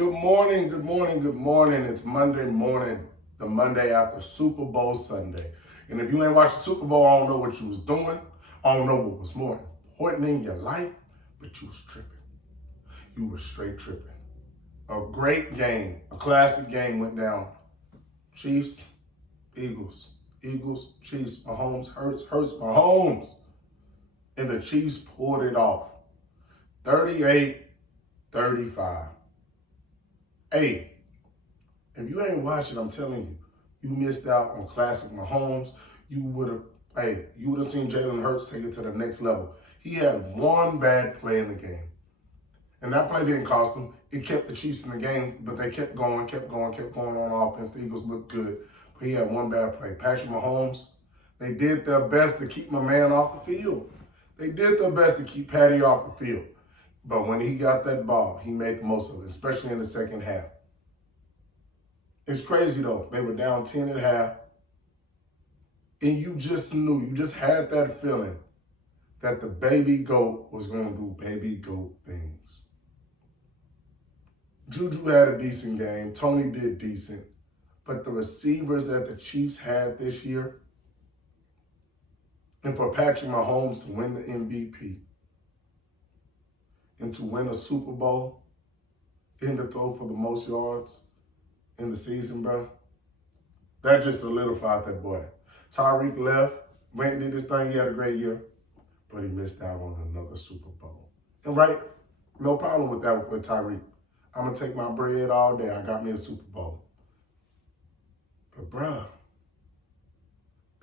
Good morning, good morning, good morning. It's Monday morning, the Monday after Super Bowl Sunday. And if you ain't watched the Super Bowl, I don't know what you was doing. I don't know what was more important in your life, but you was tripping. You were straight tripping. A great game, a classic game went down. Chiefs, Eagles, Chiefs, Mahomes, Hurts, Mahomes. And the Chiefs pulled it off. 38-35. Hey, if you ain't watching, I'm telling you, you missed out on classic Mahomes. You would have seen Jalen Hurts take it to the next level. He had one bad play in the game. And that play didn't cost them. It kept the Chiefs in the game, but they kept going on offense. The Eagles looked good. But he had one bad play. Patrick Mahomes, they did their best to keep my man off the field. They did their best to keep Patty off the field. But when he got that ball, he made the most of it, especially in the second half. It's crazy, though. They were down 10 at half. And you just knew, you just had that feeling that the baby GOAT was going to do baby GOAT things. Juju had a decent game. Tony did decent. But the receivers that the Chiefs had this year, and for Patrick Mahomes to win the MVP, and to win a Super Bowl, and to throw for the most yards in the season, bro, that just solidified that boy. Tyreek left, went and did his thing. He had a great year, but he missed out on another Super Bowl. And no problem with that with Tyreek. I'm going to take my bread all day. I got me a Super Bowl. But, bro,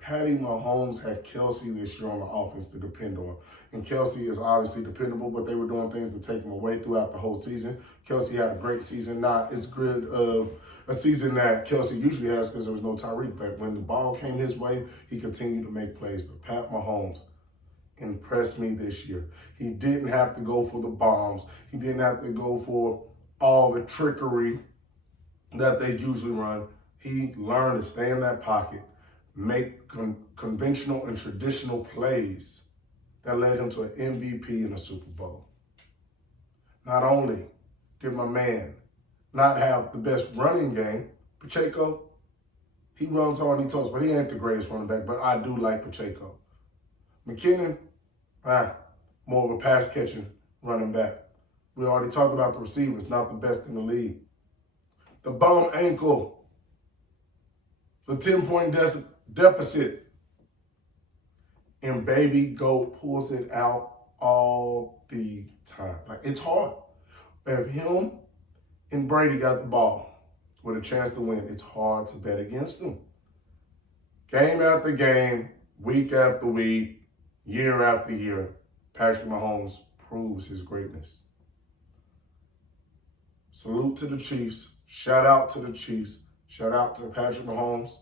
Patty Mahomes had Kelsey this year on the offense to depend on. And Kelsey is obviously dependable, but they were doing things to take him away throughout the whole season. Kelsey had a great season, not as good of a season that Kelsey usually has because there was no Tyreek. But when the ball came his way, he continued to make plays. But Pat Mahomes impressed me this year. He didn't have to go for the bombs. He didn't have to go for all the trickery that they usually run. He learned to stay in that pocket, make conventional and traditional plays that led him to an MVP in a Super Bowl. Not only did my man not have the best running game, Pacheco, he runs hard and he toes, but he ain't the greatest running back, but I do like Pacheco. McKinnon, more of a pass-catching running back. We already talked about the receivers, not the best in the league. The bum ankle, the 10-point deficit, and baby GOAT pulls it out all the time. Like, it's hard. If him and Brady got the ball with a chance to win, it's hard to bet against them. Game after game, week after week, year after year, Patrick Mahomes proves his greatness. Salute to the Chiefs. Shout out to the Chiefs. Shout out to Patrick Mahomes.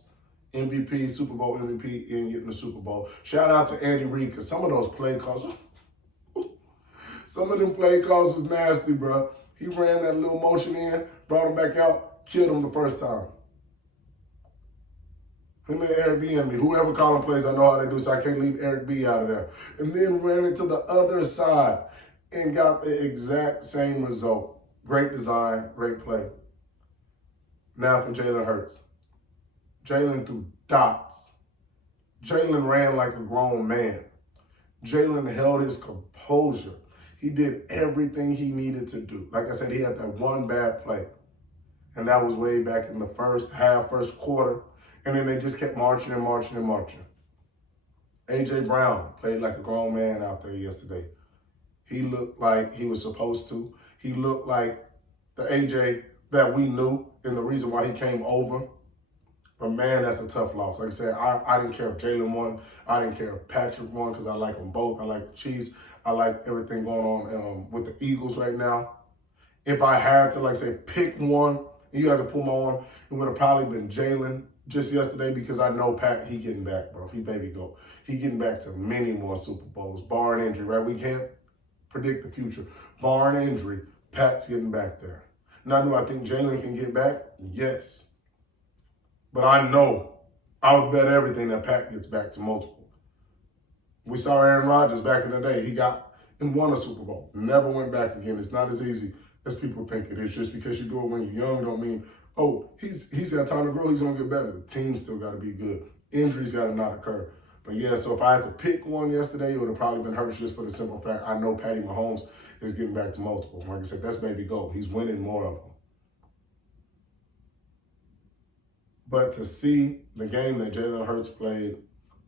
MVP, Super Bowl MVP, and getting the Super Bowl. Shout out to Andy Reid, because some of those play calls, some of them play calls was nasty, bro. He ran that little motion in, brought him back out, killed him the first time. Him and Eric B and me, whoever calling plays, I know how they do, so I can't leave Eric B out of there. And then ran it to the other side and got the exact same result. Great design, great play. Now for Jalen Hurts. Jalen threw dots. Jalen ran like a grown man. Jalen held his composure. He did everything he needed to do. Like I said, he had that one bad play. And that was way back in the first quarter. And then they just kept marching and marching and marching. A.J. Brown played like a grown man out there yesterday. He looked like he was supposed to. He looked like the A.J. that we knew and the reason why he came over. But, man, that's a tough loss. Like I said, I didn't care if Jalen won. I didn't care if Patrick won because I like them both. I like the Chiefs. I like everything going on with the Eagles right now. If I had to, like, say, pick one, and you had to pull my one, it would have probably been Jalen just yesterday because I know Pat, he getting back, bro. He baby go. He getting back to many more Super Bowls, barring injury, right? We can't predict the future. Barring injury, Pat's getting back there. Now, do I think Jalen can get back? Yes. But I know I would bet everything that Pat gets back to multiple. We saw Aaron Rodgers back in the day. He got and won a Super Bowl. Never went back again. It's not as easy as people think it is. Just because you do it when you're young don't mean, oh, he's got time to grow, he's gonna get better. The team still gotta be good. Injuries gotta not occur. But yeah, so if I had to pick one yesterday, it would have probably been Hurts, just for the simple fact I know Patty Mahomes is getting back to multiple. Like I said, that's baby goat. He's winning more of them. But to see the game that Jalen Hurts played,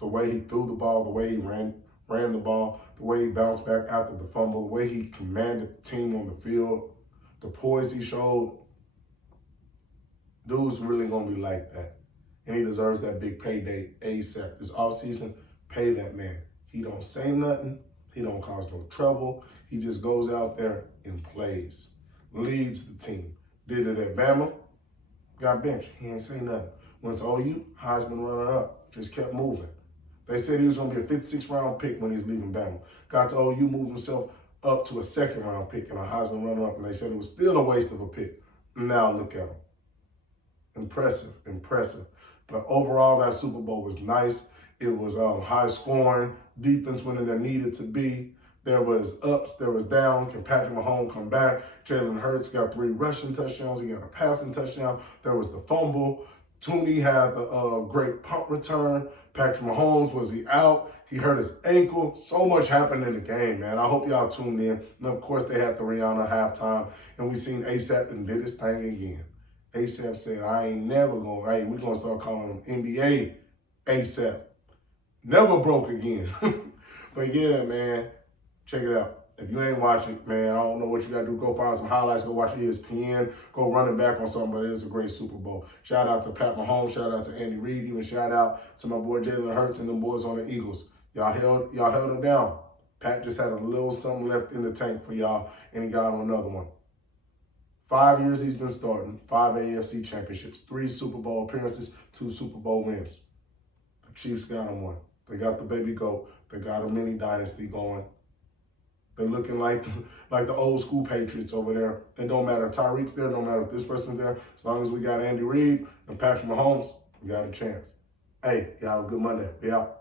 the way he threw the ball, the way he ran the ball, the way he bounced back after the fumble, the way he commanded the team on the field, the poise he showed, dude's really going to be like that. And he deserves that big payday ASAP. This offseason, pay that man. He don't say nothing. He don't cause no trouble. He just goes out there and plays. Leads the team. Did it at Bama. Got benched. He ain't say nothing. Went to OU, Heisman runner-up. Just kept moving. They said he was going to be a 56th round pick when he's leaving Bama. Got to OU, moved himself up to a 2nd round pick and a Heisman runner-up. And they said it was still a waste of a pick. Now look at him. Impressive, impressive. But overall, that Super Bowl was nice. It was high scoring. Defense went in there needed to be. There was ups, there was downs. Can Patrick Mahomes come back? Jalen Hurts got 3 rushing touchdowns. He got a passing touchdown. There was the fumble. Tooney had a great punt return. Patrick Mahomes, was he out? He hurt his ankle. So much happened in the game, man. I hope y'all tuned in. And of course, they had the Rihanna halftime. And we seen ASAP and did his thing again. ASAP said, I ain't never going, hey, we're going to start calling him NBA ASAP. Never broke again. But yeah, man, check it out. If you ain't watching, man, I don't know what you got to do. Go find some highlights. Go watch ESPN. Go running back on something, but it is a great Super Bowl. Shout out to Pat Mahomes. Shout out to Andy Reid. Even shout out to my boy Jalen Hurts and them boys on the Eagles. Y'all held it down. Pat just had a little something left in the tank for y'all, and he got on another one. 5 years he's been starting, 5 AFC championships, 3 Super Bowl appearances, 2 Super Bowl wins. The Chiefs got him one. They got the baby goat. They got a mini dynasty going. They're looking like the old school Patriots over there. It don't matter if Tyreek's there, don't matter if this person's there. As long as we got Andy Reid and Patrick Mahomes, we got a chance. Hey, y'all have a good Monday. Be out.